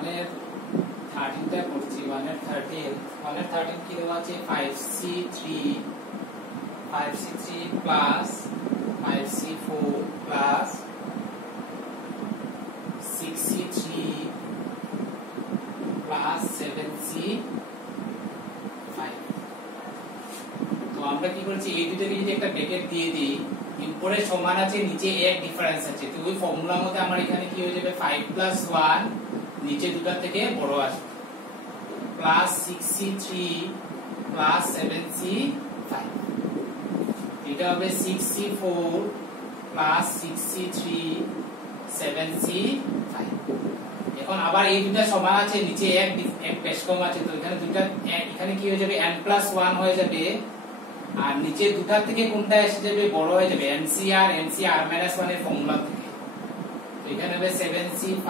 1 এর 13টা করছি। 1 এর 13 কি দেওয়া আছে 5c3 plus 5c4 plus 6c3 plus 7c5। তো আমরা কি করছি এই দুটোকে যদি একটা ব্র্যাকেট দিয়ে দিই, উপরে সমান আছে নিচে এক ডিফারেন্স আছে, তো ওই ফর্মুলা মতে আমার এখানে কি হয়ে যাবে 5 প্লাস 1 নিচে দুটো থেকে বড় আসবে প্লাস 6c3 প্লাস 7c5। এটা হবে 6c4 প্লাস 6c3 7c5। এখন আবার এই দুটো সমান আছে নিচে এক বেশ কম আছে, তো এখানে দুটো এখানে কি হয়ে যাবে n প্লাস 1 হয়ে যাবে, আর নিচে দুটো থেকে কোনটা এসে যাবে বড় হয়ে যাবে NCR -1 এর ফর্মুলা থেকে। তো এখানে হবে 7c5,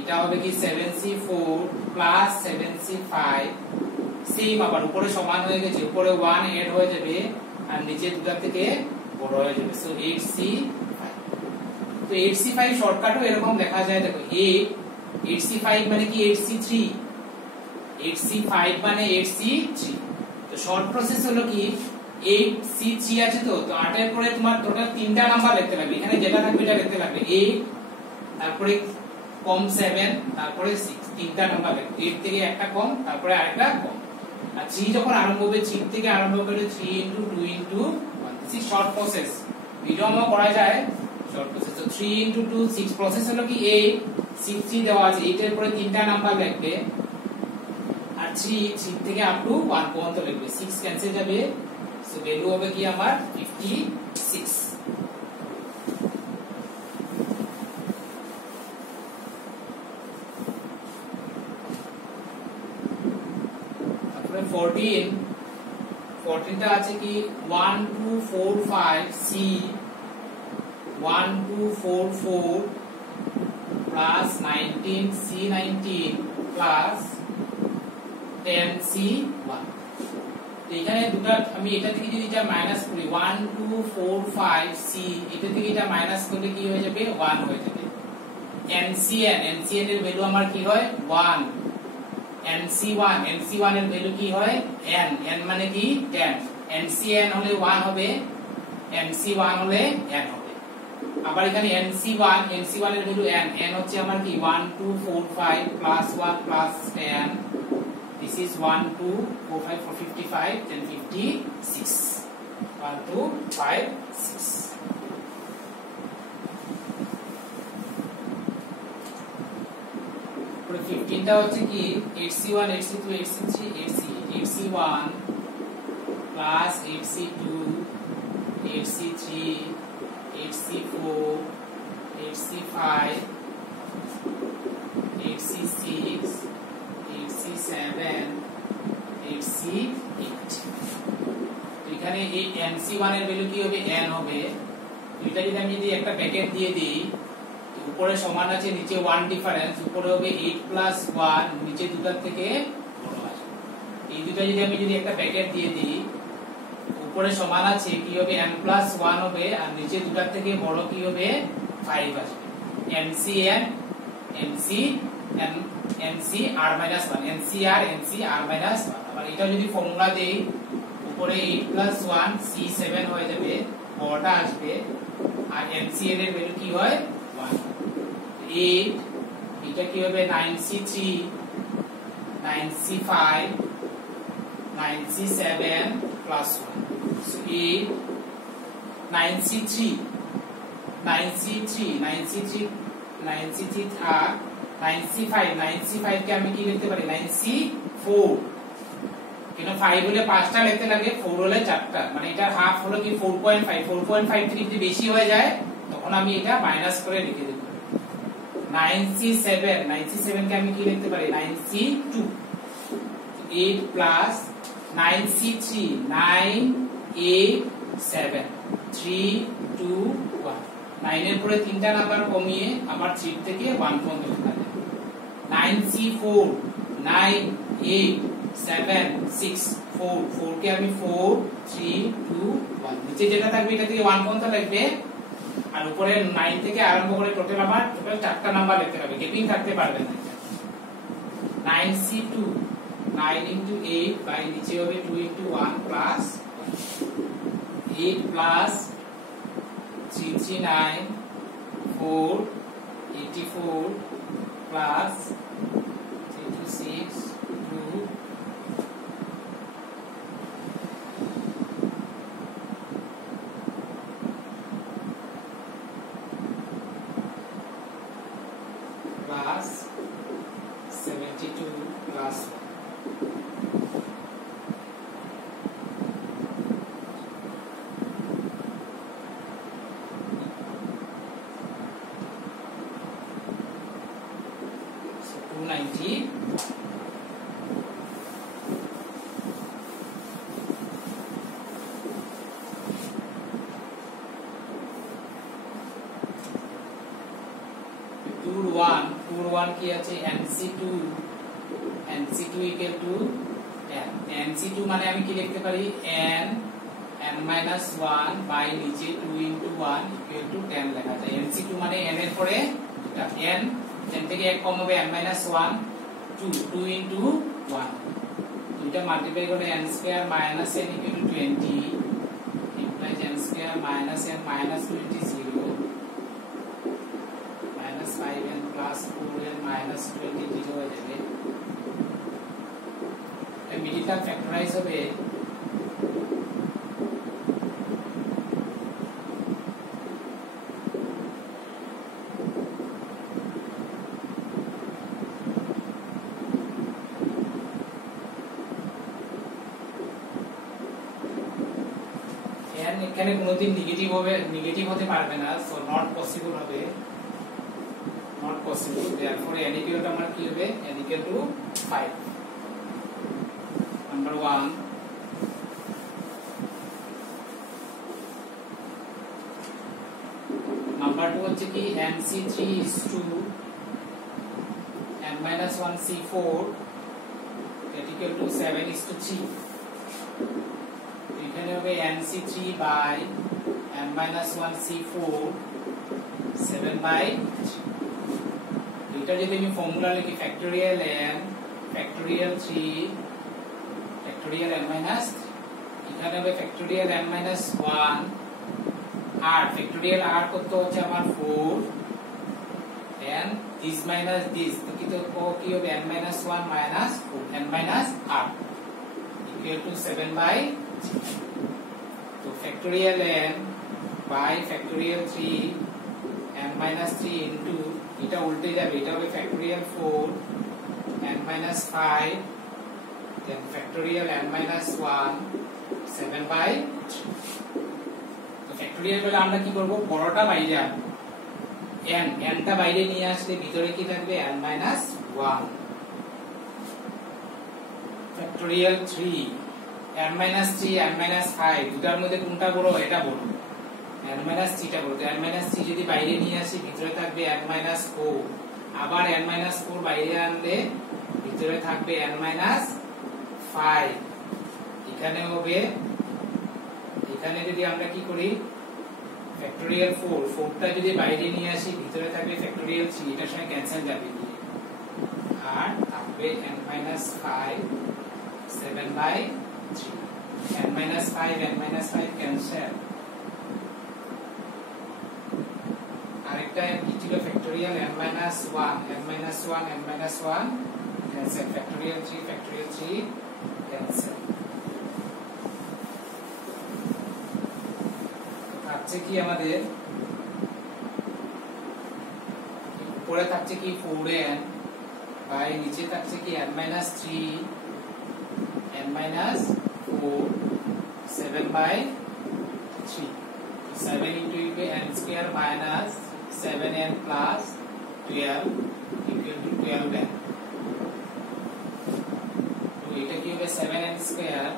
এটা হবে কি 7c4 প্লাস 7c5, সেম আবার উপরে সমান হয়ে গেছে, উপরে 1 এড হয়ে যাবে আর নিচে দুটো থেকে বড় হয়ে যাবে, সো 8c5। তো 8c5 শর্টকাটও এরকম লেখা যায়, দেখো 8c5 মানে কি 8c3, 8c5 মানে 8c3। তো শর্ট প্রসেস হলো কি 8c3 আছে, তো 8 এর পরে তোমার টোটাল তিনটা নাম্বার লিখতে লাগবে, এখানে যেটা থাকবে এটা লিখতে লাগবে 8, তারপরে কম 7, তারপরে 6, তিনটা নাম্বার লিখবে, 8 থেকে একটা কম তারপরে আরেকটা কম। আর 3 যখন আরম্ভ হবে 3 থেকে আরম্ভ করে 3 * 2 * 1, দিস ইজ শর্ট প্রসেস। ভিডিওমও করা যায় শর্ট প্রসেস। তো 3 * 2 6 প্রসেস হলো কি 8, 6 দেওয়া আছে, 8 এর পরে তিনটা নাম্বার লিখবে আর 3 থেকে আপ টু 1 পর্যন্ত লিখবে, 6 ক্যান্সেল যাবে, সো ভ্যালু হবে কি আমার 56। তারপরে 14টা আছে কি 1 2 4 5 C 1 2 4 4 plus 19 C19 plus 10C1। তো এখানে দুটো আমি এটা থেকে যদি এটা মাইনাস করি 1 2 4 5 C, এটা থেকে এটা মাইনাস করলে কি হয়ে যাবে 1 হয়ে যাবে। NCN এর ভ্যালু আমার কি হয় 1, NC1 এর ভ্যালু কি হয় n মানে কি 10, NCN হলে 1 হবে, NC1 হলে n হবে। আবার এখানে NC1 এর ভ্যালু n হচ্ছে আমার কি 1 2 4 5 plus 1 plus 10, this is 1 2 4 5 4 55 then 56, 1 2 5 6। পরে 15টা হচ্ছে কি 8C1 8C2 8C3 8C1 plus 8C2 8C3 8C4 8C5 8C6 8C7 8C8। এখানে এই NC1 এর ভ্যালু কি হবে n হবে। এটা যদি আমি একটা ব্র্যাকেট দিয়ে দিই, তো উপরে সমান আছে নিচে 1 ডিফারেন্স, উপরে হবে 8 প্লাস 1 নিচে দুটার থেকে বড় আসবে। এই দুটো যদি আমি একটা ব্র্যাকেট দিয়ে দিই, উপরে সমান আছে কি হবে n প্লাস 1 হবে আর নিচে দুটার থেকে বড় কি হবে 5 আসবে। NCR -1 NCR -1। আবার এটা যদি ফর্মুলা দেই, উপরে 8 প্লাস 1 C7 হয়ে যাবে, বড়টা আসবে, আর NCN এর ভ্যালু কি হয় 1। 8 এটা কি হবে 9C3 9C5 9C7 plus 1, so 8 9C3 থাক, 9C5 কে আমি কি লিখতে পারি 9C4, কেন 5 হলে 5টা লিখতে লাগে, 4 হলে 4টা, মানে এটা হাফ হলো কি 4.5 থেকে যদি বেশি হয়ে যায় তখন আমি এটা মাইনাস করে লিখে দেব। 9C7 কে আমি কি লিখতে পারি 9C2, 8 প্লাস 9C3 9 8 7 3 2 1, 9 এর পরে তিনটা নাম্বার কমিয়ে আবার 3 থেকে 1 পর্যন্ত লেখা যায়। 9C4 9 8 7 6 4 কে আমি 4 3 2 1, নিচে যেটা থাকবে এটা থেকে 1 পর্যন্ত লিখবে, আর উপরে 9 থেকে আরম্ভ করে টোটাল আমার টোটাল 4টা নাম্বার লিখতে হবে, গ্যাপিং থাকতে পারবে না। 9C2 9 into 8 বাই নিচে হবে 2 into 1 plus 8 plus 339 4 84 plus 326 2 plus 72 plus 1. So 290. Tour 1 কি আছে NC2 equal to n NC2 মানে আমি কি লিখতে পারি n minus 1 বাই নিচে 2 into 1 equal to 10 লেখা যায়। NC2 মানে n এর পরে এটা n থেকে 1 কম হবে n minus 1 2 into 1 দুইটা মাল্টিপ্লাই করলে n square minus n equal to 20 implies n square minus n minus 20 0 minus 5n plus 4n minus 20 0 হয়ে যাবে। এটা মিডিল টার্ম ফ্যাক্টরাইজ হবে n এখানে কোনোদিন নেগেটিভ হতে পারবে না, সো নট পসিবল হবে, not possible, therefore n equal to আমার কি হবে n equal to 5 number 1 number 2 হচ্ছে কি nc3 is to n minus 1 c4 that equal to 7 is to 3 এখানে হবে nc3 by n minus 1 c4 7 by 3 এটা যদি আমি ফর্মুলা লিখি factorial n factorial 3 factorial n minus এখানে হবে factorial n minus 1 r factorial r কত হচ্ছে আমার 4 n this minus this তো কি হবে n minus 1 minus 4 n minus r equal to 7 by 3 তো factorial n by factorial 3 n minus 3 into এটা উল্টে যাবে, এটা হবে factorial 4 n minus 5 then factorial n minus 1 7 by 3 তো ফ্যাক্টোরিয়াল বলে আমরা কি করব বড়টা বাইরে আনবো n টা বাইরে নিয়ে আসলে ভিতরে কি থাকবে n minus 1 factorial 3 n minus 3 n minus 5 দুটার মধ্যে কোনটা বড় এটা বড় n minus 3 টা বড় n minus 3 যদি বাইরে নিয়ে আসি ভিতরে থাকবে n minus 4 আবার n minus 4 বাইরে আনলে ভিতরে থাকবে n minus 5 এখানে হবে এখানে যদি আমরা কি করি ফ্যাক্টোরিয়াল 4 টা যদি বাইরে নিয়ে আসি ভিতরে থাকবে ফ্যাক্টোরিয়াল 3 এটার সঙ্গে ক্যান্সেল যাবে আর থাকবে n minus 5 7 by 3 n minus 5 cancel আরেকটা কি ছিল factorial n minus 1 cancel factorial 3 cancel থাকছে কি আমাদের উপরে থাকছে কি 4n বাই নিচে থাকছে কি n minus 3 n minus 4 7 by 3 7 into n square minus 7n plus 12 equal to 12n তো এটা কি হবে 7n square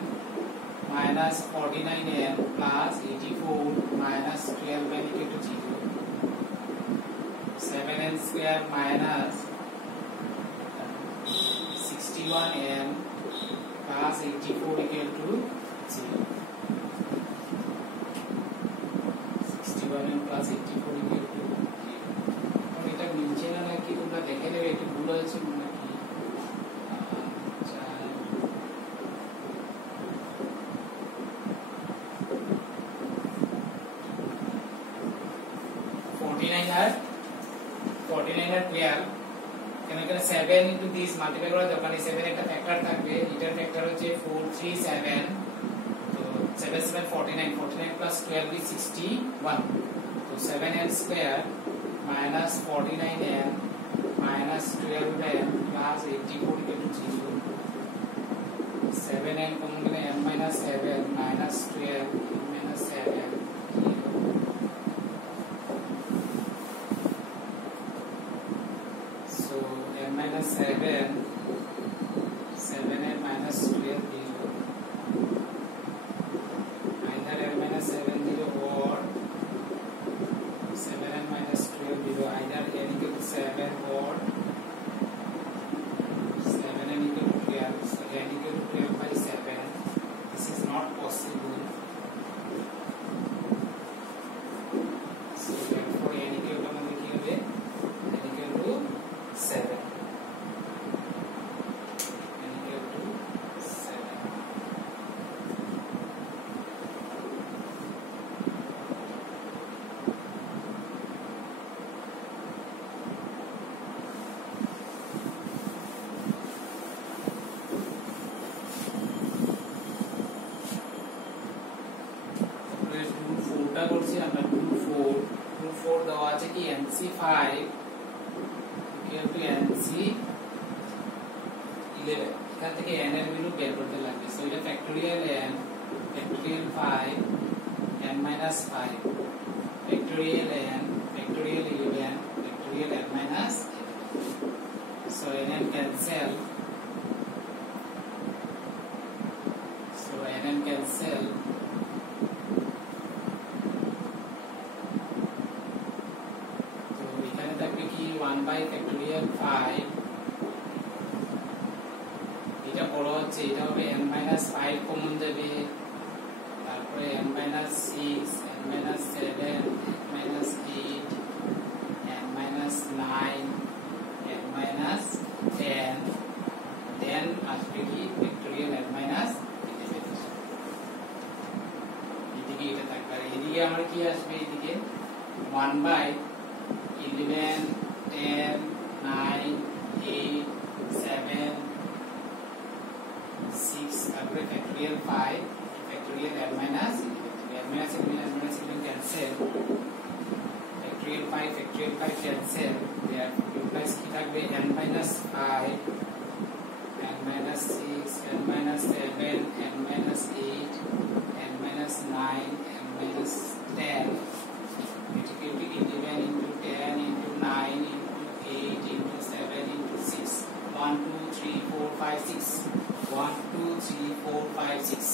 minus 49n plus 84 minus 12n equal to 0 7n square minus 61n plus 84 equal to 0 61n 7n plus 84 equal to 0 और এটা মিলছে না নাকি তোমরা দেখে নেবে একটু ভুল হয়েছে নাকি 49 আর 12 কেন 7 into this মাল্টিপ্লাই করা দরকার নেই 7 একটা ফ্যাক্টর থাকবে এটার ফ্যাক্টর হচ্ছে 437 তো 7 7 49 49 plus 12 is 61 তো 7n square minus 49n minus 12n plus 84 equal to 0 7n common গেলে n minus 7 minus 12 n minus 7 so n minus 7 7n minus 12 0 either n minus 7 0 or 7n minus 12 0 either n equal to 7 or 7n equal to 12 so n equal to 12 by 7 this is not possible so therefore n equal to আমাদের কি হবে n equal to 7 n equal to 7 4টা করছি আমরা 4 দেওয়া আছে কি NC5 equal to NC11 এখান থেকে n এর ভ্যালু বের করতে লাগবে সো এটা factorial n factorial 5 n minus 5 factorial n factorial 11 factorial n minus 11 so n cancel so n cancel তো এখানে থাকবে কি 1 by factorial 5 এটা বড় হচ্ছে এটা হবে n minus 5 কমন যাবে তারপরে n minus 6 n minus 7 n minus 8 n minus 9 n minus 10 then আসবে কি factorial n minus 11 এদিকে এটা থাকবে আর এদিকে আমার কি আসবে এদিকে 1 by 11 10 9 8 7 6 তারপরে factorial 5 factorial n minus 11 n minus 11 n minus 11 cancel factorial 5 factorial 5 cancel there implies কি থাকবে n minus 5 n minus 6 n minus 7 n minus 8 n minus 9 n minus 10 it will be 11 into 10 into 9 into 8 into 7 into 6 1 2 3 4 5 6 1 2 3 4 5 6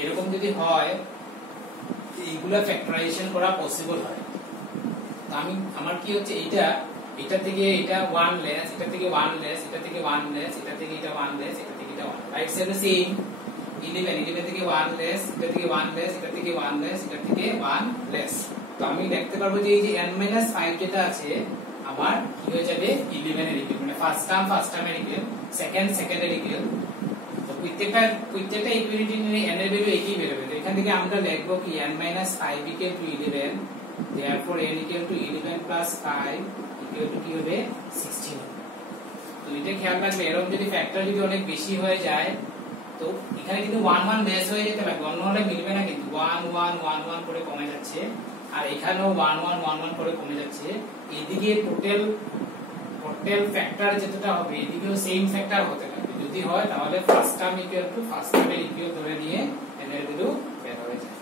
এরকম যদি হয় এইগুলা factorisation করা possible হয় তো আমি আমার কি হচ্ছে এটা থেকে এটা 1 লেস এটা থেকে 1 লেস এটা থেকে 1 লেস এটা থেকে এটা 1 লেস এটা থেকে এটা 1 রাইট সাইড সেম 11 থেকে 1 লেস এটা থেকে 1 লেস এটা থেকে 1 লেস এটা থেকে 1 লেস তো আমি দেখতে পারবো যে এই যে n - 5 যেটা আছে আমার কি হয়ে যাবে 11 এর ইকুয়াল মানে ফার্স্ট টার্ম এর ইকুয়াল সেকেন্ড এর ইকুয়াল তো প্রত্যেকটা ইকুয়ালিটি নিয়ে n এর ভ্যালু একই বের হবে তো এখান থেকে আমরা লিখব কি n - 5 equal to 11 therefore n equal to 11 plus 5 equal to কি হবে 16 তো এটা খেয়াল রাখবে এরকম যদি ফ্যাক্টর যদি অনেক বেশি হয়ে যায় তো এখানে কিন্তু 1 1 বেস হয়ে যেতে পারে অন্য হলে মিলবে না কিন্তু 1 1 1 1 করে কমে যাচ্ছে আর এখানেও 1 1 1 1 করে কমে যাচ্ছে এদিকে টোটাল ফ্যাক্টর যেটা হবে এদিকেও সেম ফ্যাক্টর হতে লাগবে যদি হয় তাহলে first term equal to first টার্মের ইকুয়াল ধরে নিয়ে n এর ভ্যালু বের হয়ে যায়